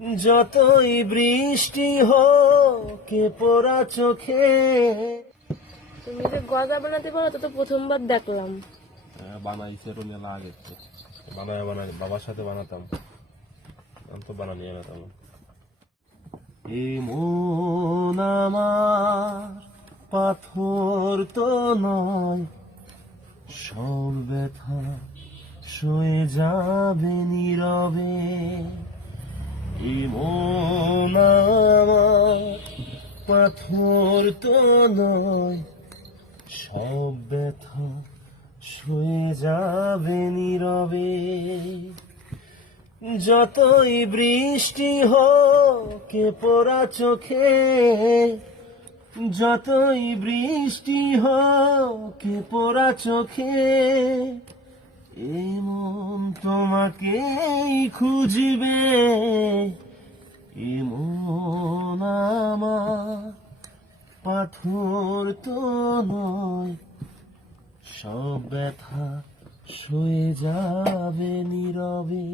যতই বৃষ্টি হোক পোড়া চোখে। তুমি যে গজা বানাতে পারো তো প্রথমবার দেখলাম। বানাইছে রুমেলা আগে বানায় বাবার সাথে বানাতাম, আমি তো বানানি না তেমন। এই মন আমার পাথর তো নয়, সব ব্যথা সয়ে যাবে নীরবে। এই মন আমার পাথর তো নয়, সব ব্যথা সয়ে যাবে নীরবে। যতই বৃষ্টি হোক পোড়া চোখে, যতই বৃষ্টি হোক পোড়া চোখে, এই মন তোমাকেই খুঁজবে। এই মন আমার পাথর তো নয়, সব ব্যথা সয়ে যাবে নীরবে।